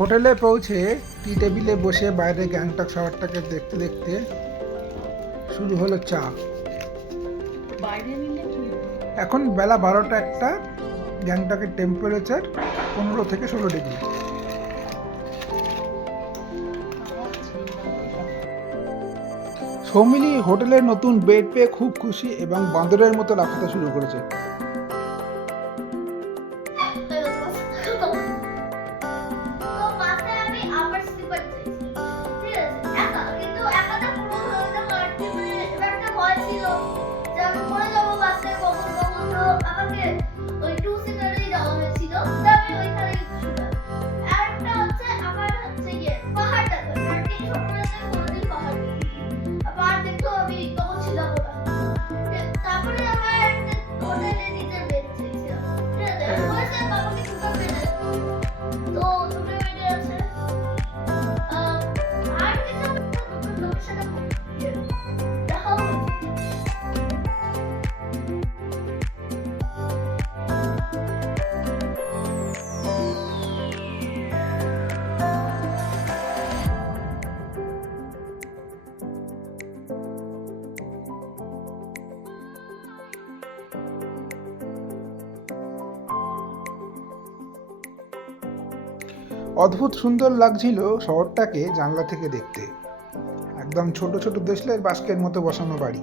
হোটেলে পৌঁছে টি টেবিলে বসে বাইরে গ্যাংটক শহরটাকে দেখতে দেখতে শুরু হলো চা। এখন বেলা 12টা একটা। গ্যাংটকের টেম্পারেচার 15 থেকে 16 ডিগ্রি। সৌমিলি হোটেলের নতুন বেড পেয়ে খুব খুশি এবং বান্দরের মতো লাফাতে শুরু করেছে। অদ্ভুত সুন্দর লাগছিল শহরটাকে জানলা থেকে দেখতে। একদম ছোট ছোট দেশলের বাস্কের মতো বসানো বাড়ি।